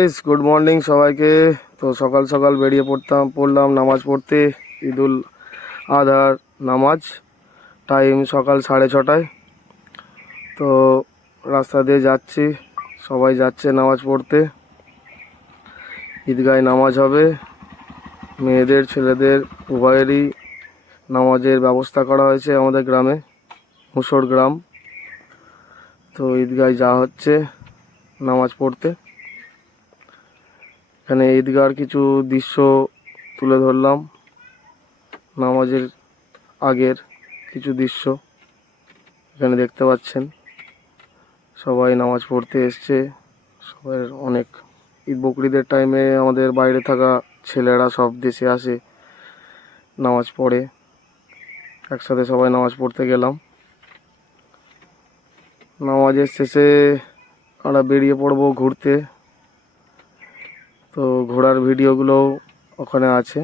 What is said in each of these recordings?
Guys, good morning সবাইকে। তো সকাল সকাল বেরিয়ে পড়লাম নামাজ পড়তে। ঈদুল আজহার নামাজ, টাইম সকাল 6:30। তো রাস্তা দিয়ে যাচ্ছি, সবাই যাচ্ছে নামাজ পড়তে। ঈদগায় নামাজ হবে, মেয়েদের ছেলেদের উভয়েরই নামাজের ব্যবস্থা করা হয়েছে আমাদের গ্রামে, মুসর গ্রাম। তো ঈদগায় যাওয়া হচ্ছে নামাজ পড়তে। এখানে ঈদগাহর কিছু দৃশ্য তুলে ধরলাম, নামাজের আগের কিছু দৃশ্য এখানে দেখতে পাচ্ছেন। সবাই নামাজ পড়তে এসছে, সবাই অনেক। ঈদ বকরিদের টাইমে আমাদের বাইরে থাকা ছেলেরা সব দেশে আসে, নামাজ পড়ে। একসাথে সবাই নামাজ পড়তে গেলাম। নামাজের শেষে আমরা বেরিয়ে পড়বো ঘুরতে। তো ঘোরার ভিডিওগুলোও ওখানে আছে।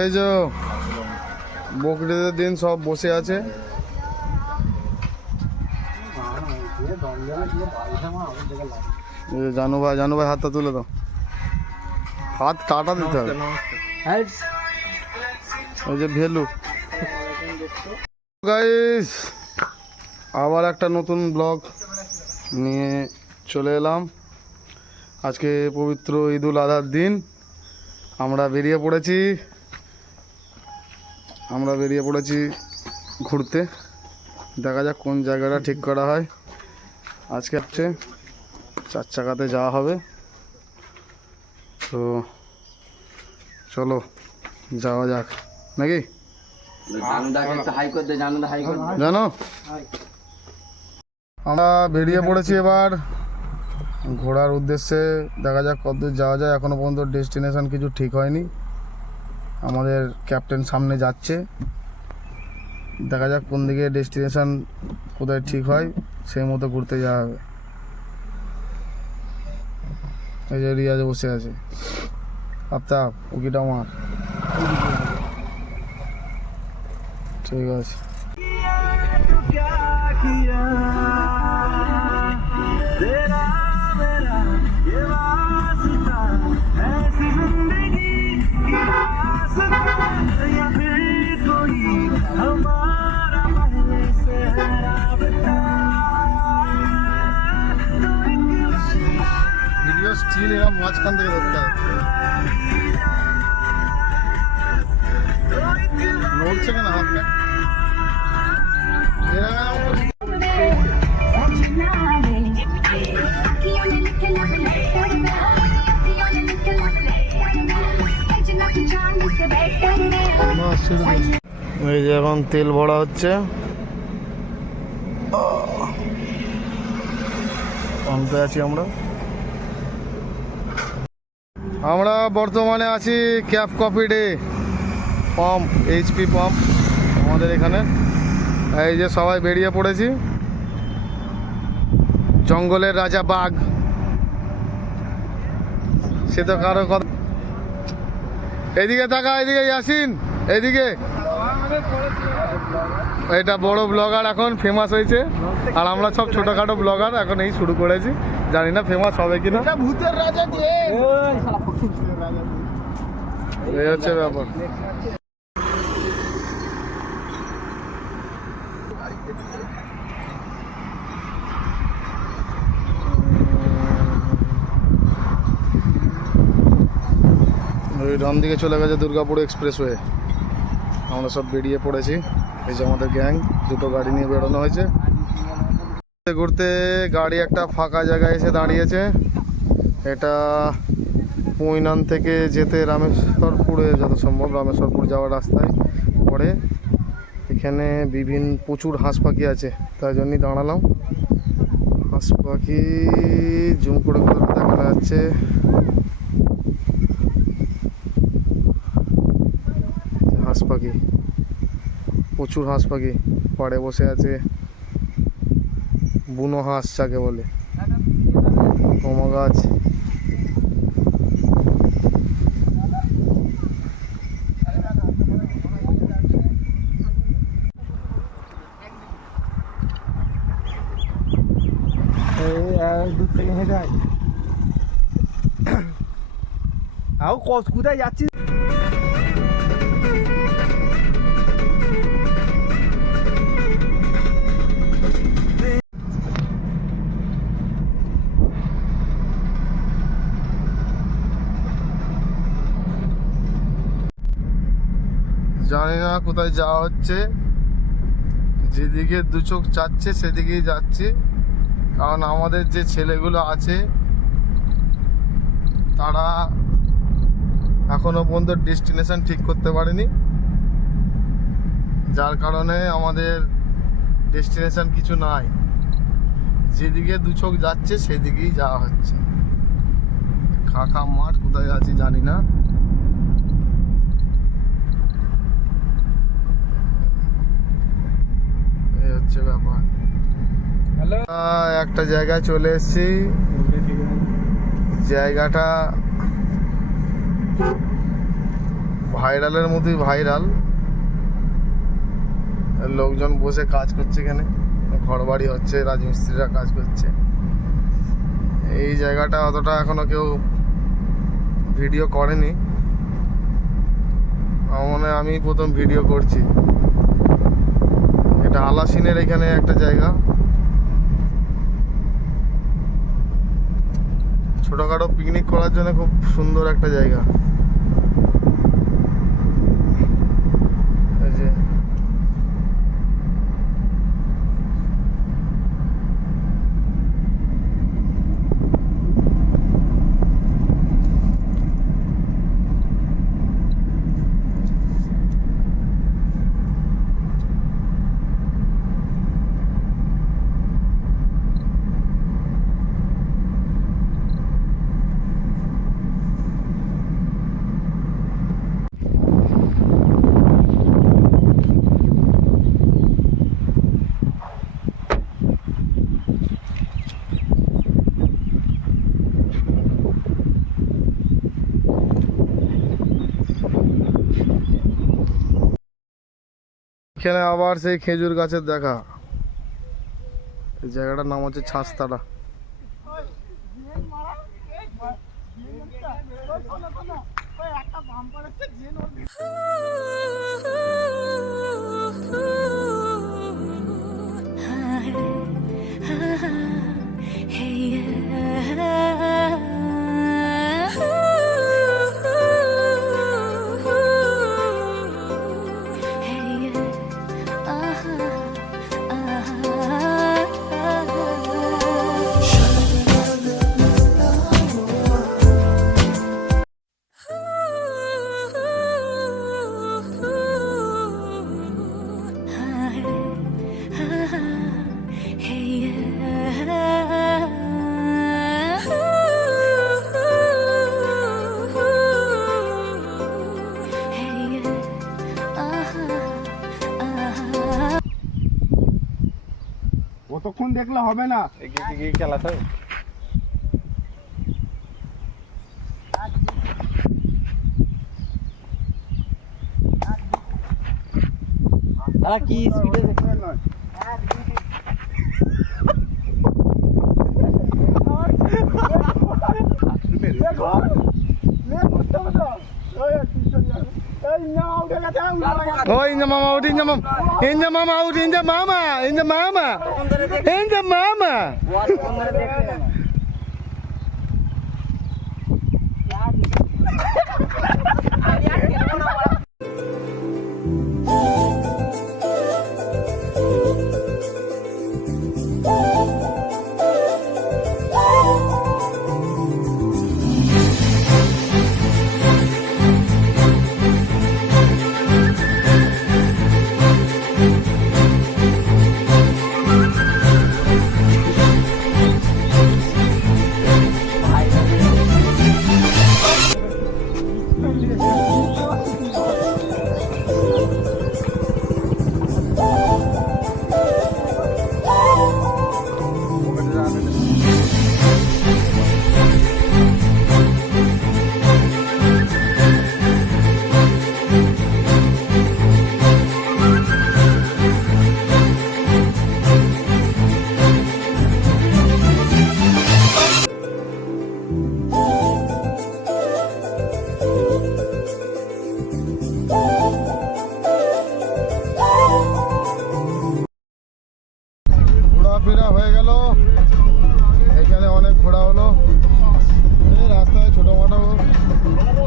এই যে বকরিদের দিন সব বসে আছে। জানু ভাই হাতটা তুলে দাও, হাত কাটা দিতে হবে। ওই যে ভেলু গাইস, আবার একটা নতুন ব্লগ নিয়ে চলে এলাম। আজকে পবিত্র ঈদুল আজহার দিন আমরা বেরিয়ে পড়েছি ঘুরতে। দেখা যাক কোন জায়গাটা ঠিক করা হয়। আজকে হচ্ছে 4 চাকাতে যাওয়া হবে। তো চলো যাওয়া যাক নাকি। জানো আমরা বেরিয়ে পড়েছি এবার ঘোরার উদ্দেশ্যে। দেখা যাক কতদূর যাওয়া যায়। এখনো পর্যন্ত ডেস্টিনেশন কিছু ঠিক হয়নি। আমাদের ক্যাপ্টেন সামনে যাচ্ছে, দেখা যাক কোন দিকে ডেস্টিনেশন কোথায় ঠিক হয়, সেই মতো ঘুরতে যাওয়া হবে। এই যে রিয়াজ বসে আছে, আফতাব উকিটা আমার, ঠিক আছে। ভিডিও স্টিল এরকম মাঝখান থেকে ধরতে হবে, নড়ছে কেন হাতটা। এই যে এখন তেল ভরা হচ্ছে, পাম্পে আছি আমরা বর্তমানে আছি cafe coffee day pump, HP pump আমাদের এখানে। এই যে সবাই বেরিয়ে পড়েছি, জঙ্গলের রাজা বাঘ, সে তো কারো কথা। এদিকে তাকা, এদিকে ইয়াসিন, এদিকে। এটা বড় ব্লগার এখন ফেমাস হয়েছে, আর আমরা সব ছোটখাটো ব্লগার এখন এই শুরু করেছি। জানি না ফেমাস হবে কিনা। ভূতের রাজা এই হচ্ছে ব্যাপার। ওই ডান দিকে চলে গেছে দুর্গাপুর এক্সপ্রেসওয়ে। আমরা সব বেরিয়ে পড়েছি। এই যে আমাদের গ্যাং, দুটো গাড়ি নিয়ে বেরোনো হয়েছে। ঘুরতে গাড়ি একটা ফাঁকা জায়গায় এসে দাঁড়িয়েছে। এটা পৈনান থেকে যেতে রামেশ্বরপুরে, যত সম্ভব রামেশ্বরপুর যাওয়ার রাস্তায় পড়ে। এখানে প্রচুর হাঁস পাখি আছে, তাই জন্যই দাঁড়ালাম। হাঁস পাখি জুম করে দেখা যাচ্ছে। হাঁস পাখি, প্রচুর হাঁস পাখি পাড়ে বসে আছে। বুনো হাঁস যাকে বলে, কমা গাছ। দূর থেকে হেঁটে আয়। কোথায় যাচ্ছিস? জানি না কোথায় যাওয়া হচ্ছে, যেদিকে দু চোখ যাচ্ছে সেদিকেই যাচ্ছি। কারণ আমাদের যে ছেলেগুলো আছে তারা এখনো পর্যন্ত ডেস্টিনেশন ঠিক করতে পারেনি, যার কারণে আমাদের ডেস্টিনেশন কিছু নাই। যেদিকে দু চোখ যাচ্ছে সেদিকেই যাওয়া হচ্ছে। খাখা মাঠ কোথায় আছি জানি না। এই হচ্ছে ব্যাপার। একটা জায়গায় চলে এসেছি। জায়গাটা ভাইরালের মতোই ভাইরাল। লোকজন বসে কাজ করছে, এখানে ঘর বাড়ি হচ্ছে, রাজমিস্ত্রিরা কাজ করছে। এই জায়গাটা অতটা এখনো কেউ ভিডিও করেনি। আমার মনে হয় আমি প্রথম ভিডিও করছি। এটা আলাসিনের এখানে একটা জায়গা, ছোটখাটো পিকনিক করার জন্য খুব সুন্দর একটা জায়গা। এই যে এখানে আবার সেই খেজুর গাছের দেখা। এই জায়গাটার নাম হচ্ছে ছাঁচতারা। কতক্ষণ দেখলে হবে না, এগিয়ে খেলাতে কি স্পিডে নয়। Oh, in the mama out, in the mama, in the mama out, in the mama, in the mama, in the mama. ঘোরাফেরা হয়ে গেল। এখানে অনেক ঘোরা হলো। এই রাস্তায় ছোটো মোটো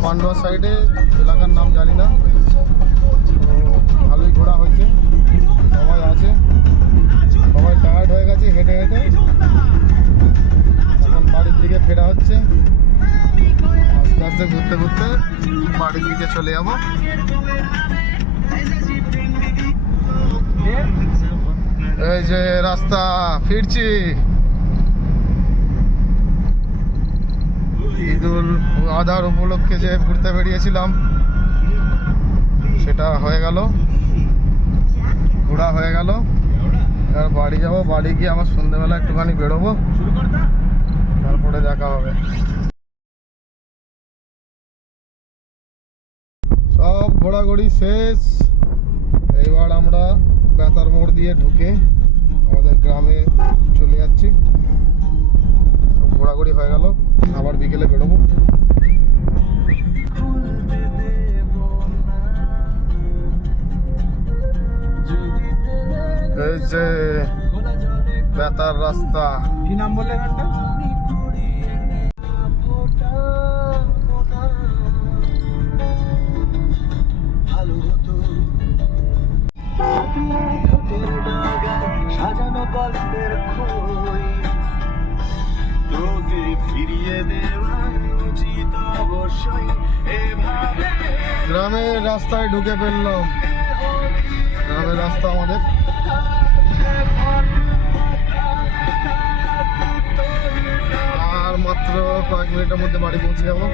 পান্ডুয়া সাইডে, এলাকার নাম জানি না, তো ভালোই ঘোরা হয়েছে। সবাই আছে, সবাই টায়ার্ড হয়ে গেছে হেঁটে হেঁটে। এখন বাড়ির দিকে ফেরা হচ্ছে। আস্তে আস্তে ঘুরতে ঘুরতে বাড়ির দিকে চলে যাবো। এই যে রাস্তা, ফিরছি। ঈদুল আজহার উপলক্ষে যে ঘুরতে বেরিয়েছিলাম সেটা হয়ে গেল, ঘোরা হয়ে গেল। এবার বাড়ি যাব, বাড়ি গিয়ে আমার সন্ধ্যেবেলা একটুখানি বেরোবো, তারপরে দেখা হবে। সব ঘোরাঘুরি শেষ। এইবার আমরা বেতার মোড় দিয়ে ঢুকে আমাদের গ্রামে চলে যাচ্ছি। সব ঘোরাঘুরি হয়ে গেল, আবার বিকেলে বেরোবো। এই যে বেতার রাস্তা। কি নাম বললে গানটা? সাজানো গল্পের খই তোকে ফিরিয়ে দেওয়া উচিত অবশ্যই এভাবে। গ্রামের রাস্তায় ঢুকে ফেললাম। গ্রামের রাস্তা আমাদের। আর মাত্র কয়েক মিনিটের মধ্যে বাড়ি পৌঁছে যাবো।